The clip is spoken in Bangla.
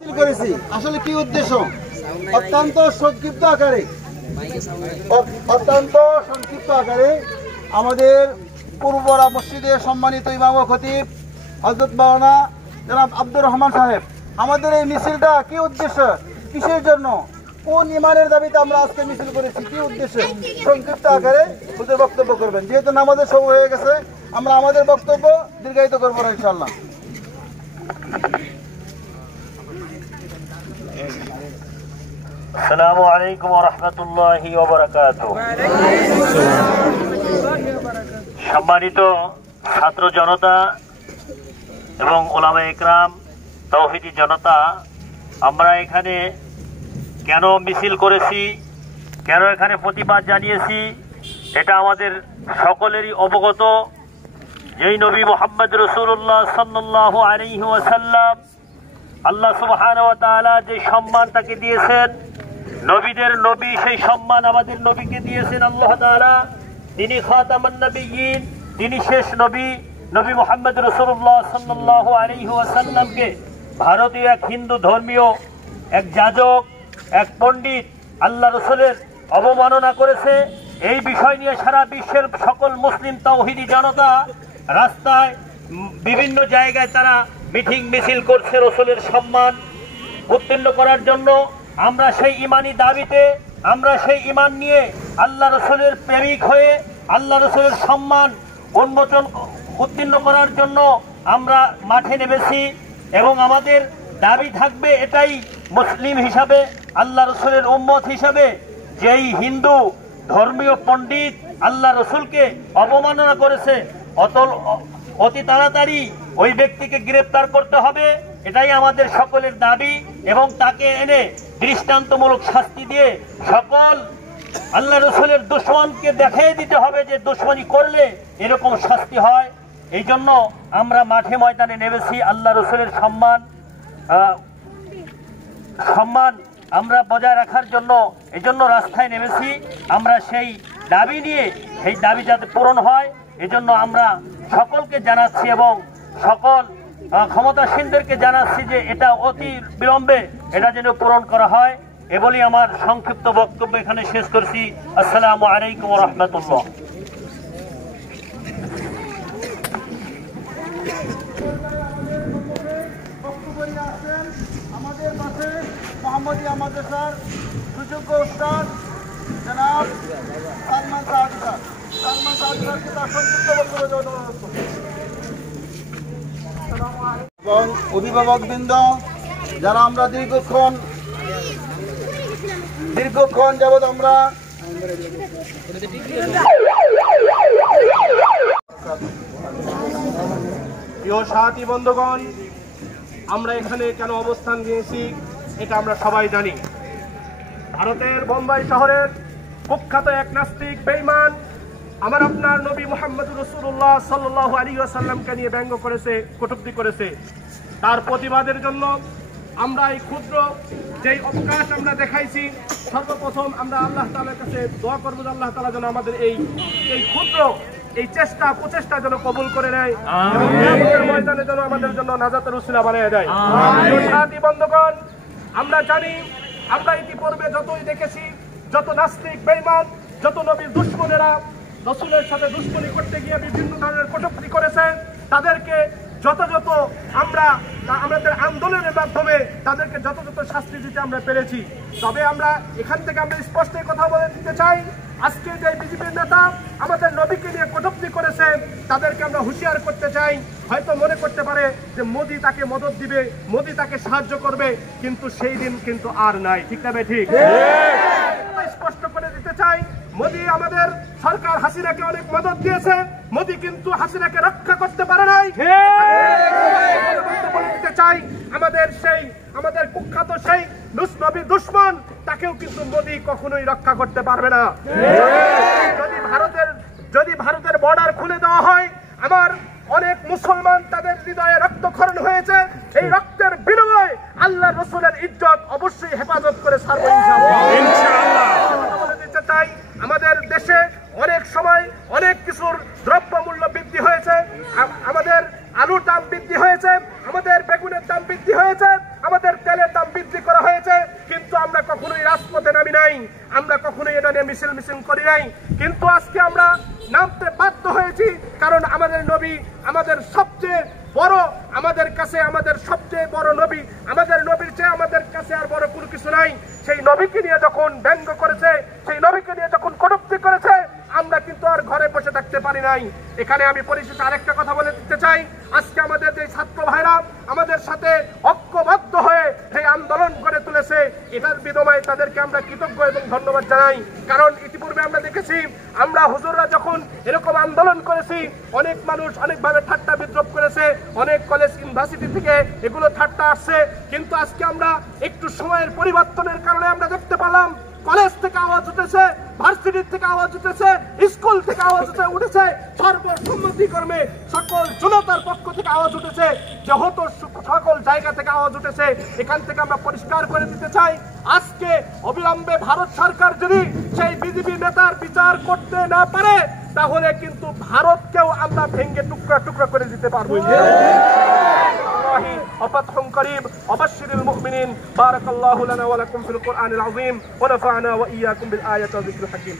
করেছি আসলে কি উদ্দেশ্য অত্যন্ত সংক্ষিপ্ত আকারে আমাদের পূর্বরা মসজিদের সম্মানিত ইমাম ও খতিব হযরত মাওলানা জনাব আব্দুর রহমান সাহেব আমাদের এই মিছিলটা কি উদ্দেশ্য কিসের জন্য কোন ইমানের দাবিতে আমরা আজকে মিছিল করেছি কি উদ্দেশ্যে সংক্ষিপ্ত আকারে হুজুর বক্তব্য করবেন যেহেতু নামাজের সময় হয়ে গেছে আমরা আমাদের বক্তব্য দীর্ঘায়িত করব না ইনশাআল্লাহ। আসসালামু আলাইকুম ওয়া রাহমাতুল্লাহি ওয়া বারাকাতুহু। সম্মানিত ছাত্র জনতা এবং উলামায়ে ইকরাম, তাওহীদি জনতা, আমরা এখানে কেন মিছিল করেছি, কেন এখানে প্রতিবাদ জানিয়েছি, এটা আমাদের সকলেরই অবগত। যেই নবী মুহাম্মদ রাসূলুল্লাহ সাল্লাল্লাহু আলাইহি ওয়াসাল্লাম আল্লাহ সুবহানাহু ওয়া তাআলা যে সম্মান তাকে দিয়েছেন, নবীদের নবী, সেই সম্মান আমাদের নবীকে দিয়েছেন আল্লাহ তাআলা। তিনি খাতামুন নবিয়্যিন, তিনি শেষ নবী। নবী মুহাম্মদ রাসূলুল্লাহ সাল্লাল্লাহু আলাইহি ওয়াসাল্লামকে ভারতীয় এক হিন্দু ধর্মীয় এক যাজক, এক পণ্ডিত আল্লাহ রাসূলের অবমাননা করেছে। এই বিষয় নিয়ে সারা বিশ্বের সকল মুসলিম তাওহীদি জনতা রাস্তায় বিভিন্ন জায়গায় তারা মিটিং মিছিল করছে রাসূলের সম্মান উত্তীর্ণ করার জন্য। আমরা সেই ইমানি দাবিতে, আমরা সেই ইমান নিয়ে আল্লাহ রাসূলের প্রেমিক হয়ে আল্লাহ রাসূলের সম্মান উত্তীর্ণ করার জন্য আমরা মাঠে নেমেছি এবং আমাদের দাবি থাকবে এটাই, মুসলিম হিসাবে, আল্লাহ রাসূলের উম্মত হিসাবে, যেই হিন্দু ধর্মীয় পণ্ডিত আল্লাহ রাসূলকে অবমাননা করেছে অতি তাড়াতাড়ি ওই ব্যক্তিকে গ্রেফতার করতে হবে, এটাই আমাদের সকলের দাবি। এবং তাকে এনে দৃষ্টান্তমূলক শাস্তি দিয়ে সকল আল্লাহ রাসূলের দুশমনকে দেখিয়ে দিতে হবে যে দুশমনি করলে এরকম শাস্তি হয়। এই জন্য আমরা মাঠে ময়দানে নেমেছি আল্লাহ রাসূলের সম্মান আমরা বজায় রাখার জন্য, এই জন্য রাস্তায় নেমেছি। আমরা সেই দাবি নিয়ে, সেই দাবি যাতে পূরণ হয় এজন্য আমরা সকলকে জানাচ্ছি এবং সকল ক্ষমতাসীনদেরকে জানাচ্ছি যে এটা অতি বিলম্বে এটা যেন পূরণ করা হয়। এ বলি আমার সংক্ষিপ্ত বক্তব্য এখানে শেষ করছি। আসসালামু আলাইকুম ওয়া রাহমাতুল্লাহ। আমাদের পাশে মোহাম্মদিয়া মাদ্রাসার সুযোগ্য উস্তাদ জনাব সালমান সাহাদী স্যারকে তার সংক্ষিপ্ত বক্তব্য দেওয়ার অনুরোধ করছি। এবং অভিভাবকবৃন্দ, যারা আমরা দীর্ঘক্ষণ যাবৎ আমরা প্রিয় সাথী বন্ধুগণ, আমরা এখানে কেন অবস্থান নিয়েছি এটা আমরা সবাই জানি। ভারতের বোম্বাই শহরের কুখ্যাত এক নাস্তিক বেঈমান আমার আপনার নবী মুহাম্মদ রাসূলুল্লাহ সাল্লাল্লাহু আলাইহি ওয়াসাল্লামকে নিয়ে ব্যঙ্গ করেছে, কটূক্তি করেছে। তার প্রতিবাদের জন্য আমরা এই ক্ষুদ্র যেই অবকাশ আমরা দেখাইছি, সর্বপ্রথম আমরা আল্লাহ তাআলার কাছে দোয়া করব যে আল্লাহ তাআলা যেন আমাদের এই ক্ষুদ্র এই প্রচেষ্টা যেন কবুল করে নেয় এবং কিয়ামতের ময়দানে যেন আমাদের জন্য নাজাতের উসিলা বানিয়ে দেয়। সাথী বন্ধুগণ, আমরা জানি, আমরা ইতিপূর্বে যতই দেখেছি, যত নাস্তিক বেঈমান, যত নবীর দুশমনেরা রাসূলের সাথে দুশমনি করতে গিয়ে বিভিন্ন ধরনের কটূক্তি করেছে, তাদেরকে যথাযথ আমরা আমাদের আন্দোলনের মাধ্যমে তাদেরকে যথাযথ শাস্তি দিতে আমরা পেরেছি। তবে আমরা এখান থেকে আমরা স্পষ্ট কথা বলে দিতে চাই, আজকে যে বিজেপির নেতা আমাদের নবীকে নিয়ে কটূক্তি করেছে তাদেরকে আমরা হুঁশিয়ার করতে চাই। হয়তো মনে করতে পারে যে মোদি তাকে মদত দিবে, মোদি তাকে সাহায্য করবে, কিন্তু সেই দিন কিন্তু আর নাই। ঠিক না ঠিক? স্পষ্ট করে দিতে চাই, মোদি আমাদের সরকার হাসিনাকে অনেক মদত দিয়েছে, মোদি কিন্তু হাসিনাকে রক্ষা করতে পারে নাই। বলে দিতে চাই, আমাদের কুখ্যাত সেই নবী দুশমন, তাকেও কিন্তু মোদি কখনোই রক্ষা করতে পারবে না। যদি ভারতের বর্ডার খুলে দেওয়া হয়, আমার অনেক মুসলমান তাদের হৃদয়ে রক্তক্ষরণ হয়েছে, এই রক্তের বিনিময়ে আল্লাহ রাসূলের ইজ্জত অবশ্যই হেফাজত করে ছাড়বো ইনশাআল্লাহ। বলে দিতে চাই, আমাদের দেশে অনেক সময় অনেক কিছুর দ্রব্যমূল্য বৃদ্ধি হয়েছে, আমাদের আলুর দাম বৃদ্ধি হয়েছে, আমাদের বেগুনের দাম বৃদ্ধি হয়েছে, আমাদের তেলের আমরা কখনোই রাজপথে নামি নাই, আমরা কখনোই এটা নিয়ে মিছিল করি নাই। কিন্তু আজকে আমরা নামতে বাধ্য হয়েছি, কারণ আমাদের নবী আমাদের সবচেয়ে বড়, আমাদের কাছে আমাদের সবচেয়ে বড় নবী, আমাদের নবীর চেয়ে আমাদের কাছে আর বড় কোনো কিছু নাই। সেই নবীকে নিয়ে যখন ব্যঙ্গ করেছে, সেই নবীকে নিয়ে যখন কটূক্তি করেছে, আমরা কিন্তু আর ঘরে বসে থাকতে পারি নাই। এখানে আমি পরিশেষে আরেকটা কথা বলে দিতে চাই, আজকে আমাদের যে ছাত্র ভাইরা আমাদের সাথে ঐক্যবদ্ধ হয়ে এই আন্দোলন করে তুলেছে, এটার বিনিময়ে তাদেরকে আমরা কৃতজ্ঞ এবং ধন্যবাদ জানাই। কারণ ইতিপূর্বে আমরা দেখেছি, আমরা হুজুররা যখন এরকম আন্দোলন করেছি, অনেক মানুষ অনেকভাবে ঠাট্টা বিদ্রোপ করেছে, অনেক কলেজ ইউনিভার্সিটি থেকে এগুলো ঠাট্টা আসছে। কিন্তু আজকে আমরা একটু সময়ের পরিবর্তনের কারণে আমরা দেখতে পেলাম কলেজ থেকে আওয়াজ উঠেছে, ভার্সিটি থেকে আওয়াজ উঠেছে, স্কুল থেকে আওয়াজ উঠেছে, সর্বসম্মতিক্রমে সকল জনতার পক্ষ থেকে আওয়াজ উঠেছে, যেহেতু সকল জায়গা থেকে আওয়াজ উঠেছে। এখান থেকে আমরা পরিষ্কার করে দিতে চাই, আজকে অবিলম্বে ভারত সরকার যদি সেই বিজেপি নেতার বিচার করতে না পারে, তাহলে কিন্তু ভারতকেও আমরা ভেঙে টুকরা টুকরা করে দিতে পারবো। وفتح قريب وبشر المؤمنين بارك الله لنا ولكم في القرآن العظيم ونفعنا وإياكم بالآية والذكر الحكيم.